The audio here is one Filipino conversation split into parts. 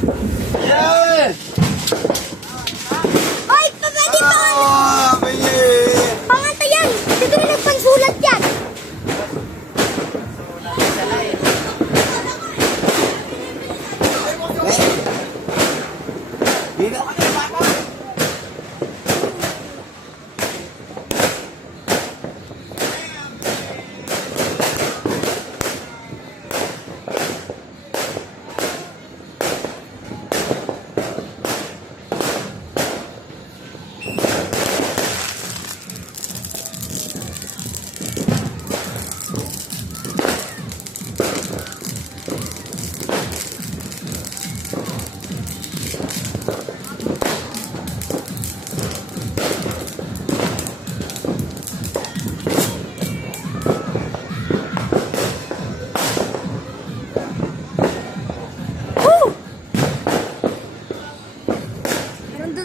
Yan! Ay, pwede pa ano? Panganta yan. Dito na nagpansulat yan.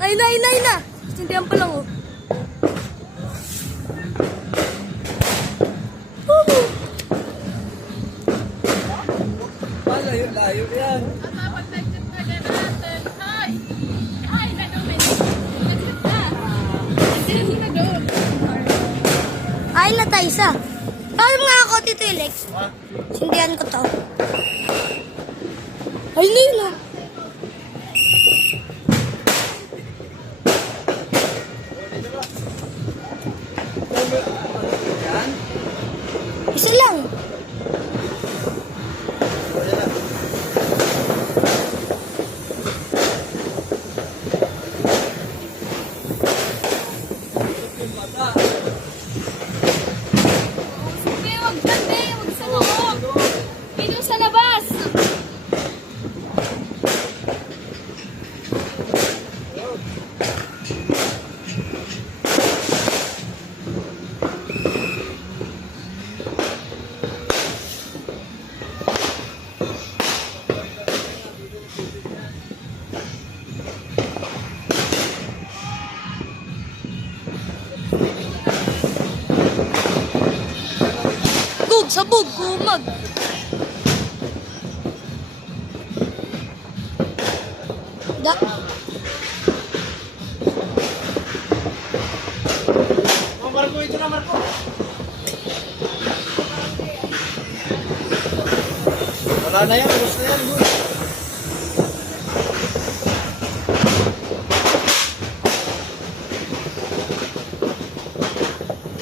Ay na. Sintihan pa lang, oh. Layo yan. Ay na tayo isa. Parang nga ako, Tito Alex. Sintihan ko to. Ay na yun, oh. Isa lang. Huwag sa loob. Dito sa labas. Sabog, kumag. Da. Marco, ito na, Marco. Wala na yan, ubos na yan.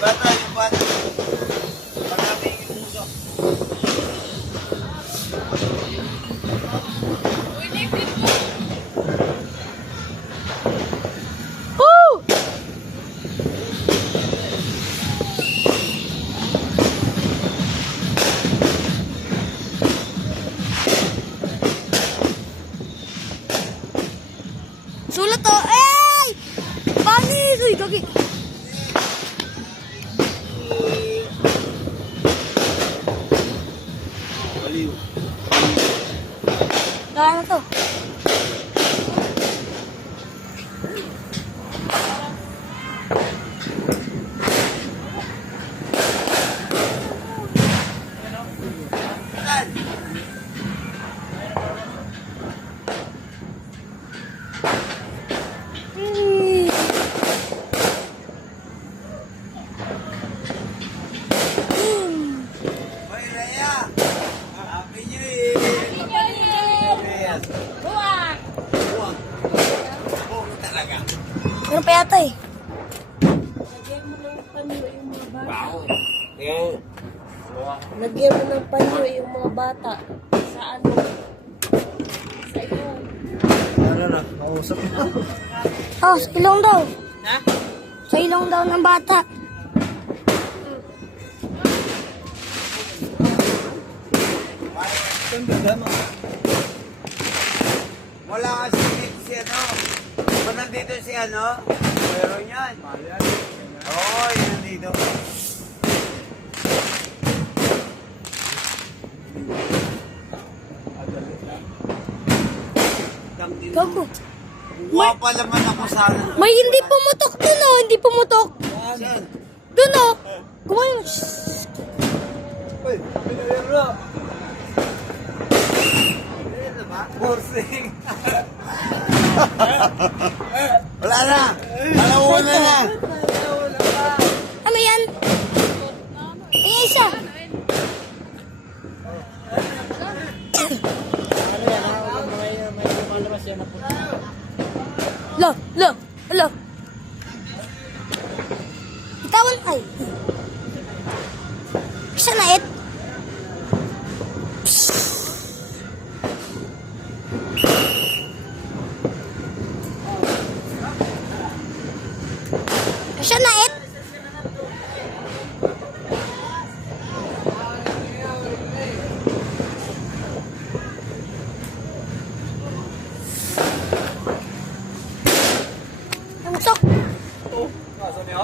Bata, yung bata. Marami yung uso. Woo! Sulat to. Ay! Panis! Uy, gagi. Baliw. Kaya na to. Hoy, Raya! Happy New Year! Yes. Buwak. Buwag. Buwag talaga. Meron pa yata eh. Lagyan mo ng panyo yung mga bata. Bao. Yan. Lagyan mo ng panyo yung mga bata. Sa ano? Sa iyo. Ano na? Nausap na. Oh, sa ilong daw. Ha? Sa ilong daw ng bata. Wala kasi dito si ano. Kung nandito si ano, meron yan. Oo, yan nandito. Gago. Guwapa naman ako sana. May hindi pumutok dun, oh. Hindi pumutok. Saan? Dun, oh. Kumain. Uy, pinayara. Pinayara ba? Borsing. Wala na. Alauna na. Ano yan? Ay, isa. Lo, lo, lo. Itawan ay. Isa na it. Isa na it. Usok. Nasa niyo?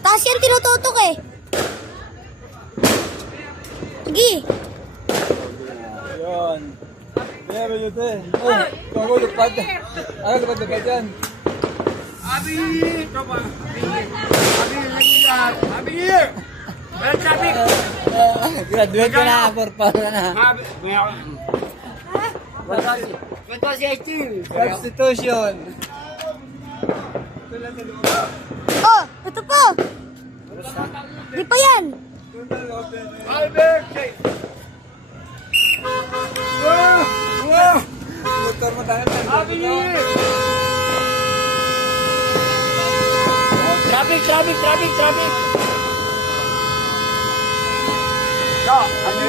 Taas yan, tinututok eh. Sige. Yun. Meron yun eh. Oh, gago, lupad. Ano, lupad yan. Abi! Tropa! Abi! Langilan! Abi! Well, traffic! Graduate ka na, purple ka na. Abi! Ito si Steve! Substitution. Oh, ito po. Di pa yan. Albert! Wow! Wow! Motor mo tayo. Abi! Traffic! Traffic! Traffic! Traffic! Cho! Abi!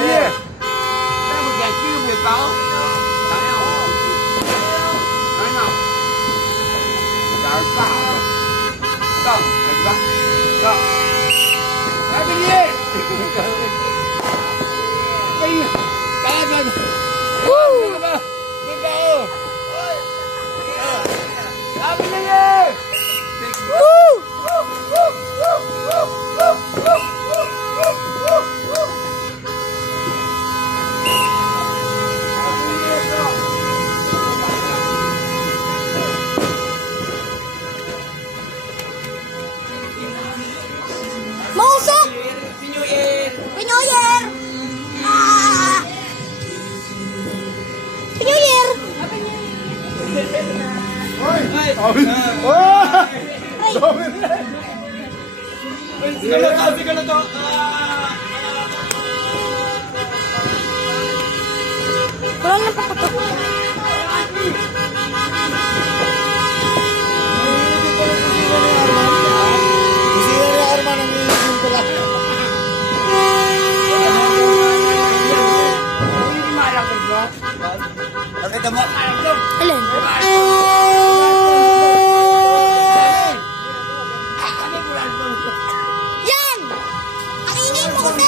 Đây một giải chiêu biệt báo. Đấy không? Đấy nào? Giải bảo. Không, phải ba. Không. Abi đi! Đi! Ba lần! Woo! Biệt báo! Abi đi! Mausok. Pinoyer. Ah. Pinoyer. Sigalo to! Wala na paputok. Sino na Arman ang iisip ko lang. Nakita mo? Alin? Yan! Ang ingay mo kasi!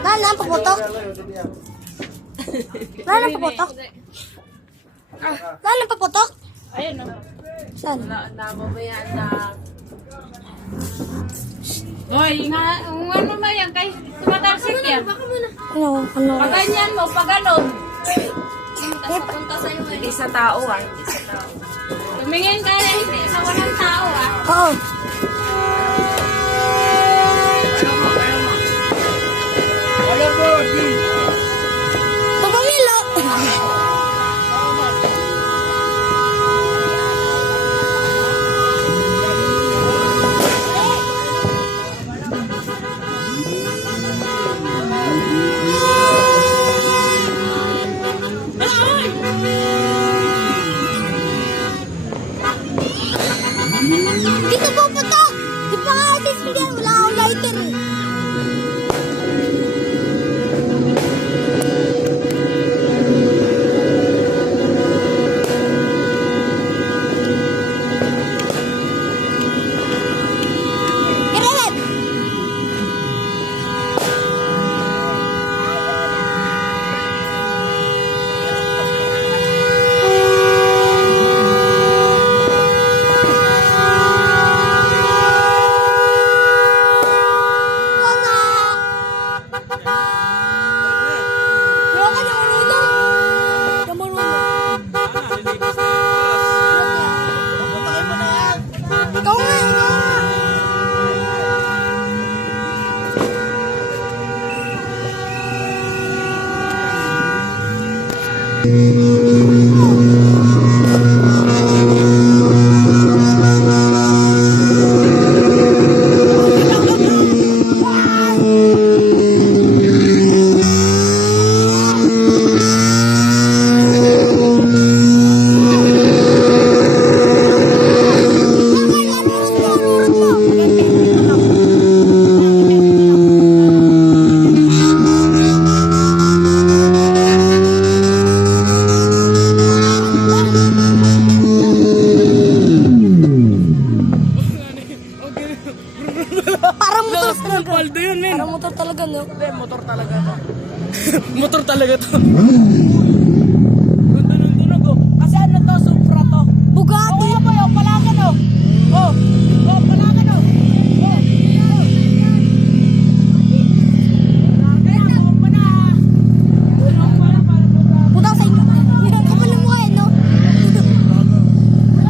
Lala ang paputok? Lala ang paputok? Lala ang paputok? Ayun o. Saan? Nababayaan na. Hoy, nga, ano ba yan? Kay, tumatalsik yan. Ano? Ano? Pag ganyan mo, pag ganon. Eh, Hindi sa tao hindi sa tao. Tumingin ka na hindi sa walang tao oo. Alam mo, di! Pagpamilo! Dito po putok! Di pa nga atis bigyan, wala akong lighter eh. Kiret! Parang motor talaga. Paldo yun, men. Parang motor talaga, no? Hindi, motor talaga to. Motor talaga to. Ganda ng tunog, oh. Kasi ano to, Supra to. Bugatti. Oh, boy, oh, palagan, oh. Oh, oh, palagan, oh. Oh, Puta sa inyo. Kapal ng mukha yan, no?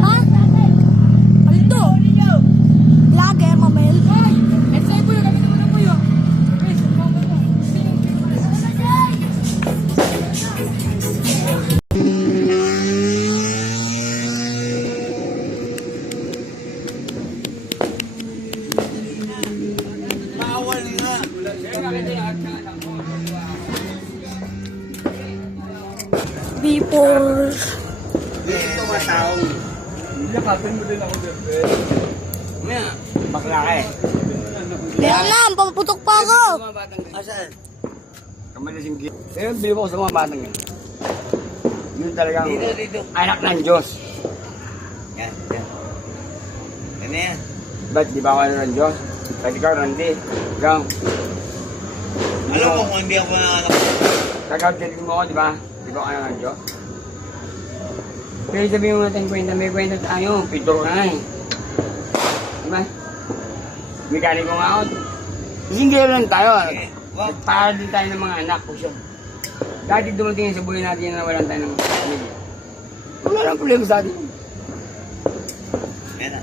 Ha? Paldo. Vlogger, mamel. Bawal nga. Before. Dito mataong. Yakapin mo din ako, bebe. Maya, bakla ka eh. Kaya nga, papaputok pa ako. Asan? Kamalasing gila. Pero bili ko sa mga batang yan. Yun talagang Dito. anak ng Diyos. Yan. Ano yan? Ba't di ba ako anak ng Diyos? Ba't ikaw, Randy? Ikaw, Alam mo kung hindi ako nanganak. tagad-galing mo ako, di ba? Di ba ako anak ng Diyos? Pero sabihin mo natin kwenta, may kwenta tayo. Pito ka nga eh. Di ba? Mekaniko nga ako. Single lang tayo. Wow. Para din tayo ng mga anak ko siya. Dati dumating sa buhay natin na walang tayo ng pamilya. Wala lang problema sa atin. Yan na.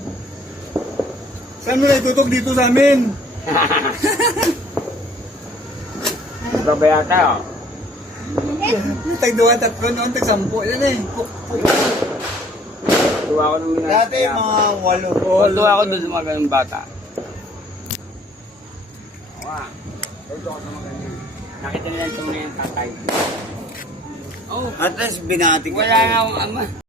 Saan mo na itutok dito sa amin? Babaya tayo. Tag 2, 3, noon tag 10. Yan eh. Tuwa ako nung minasaya. Dati mga 8. Tuwa ako doon sa mga ganun bata. Awa. Tuwa ako sa mga ganun. Nakita nila yung tunay ng tatay. Oh, At least binati ko. wala nga akong ama.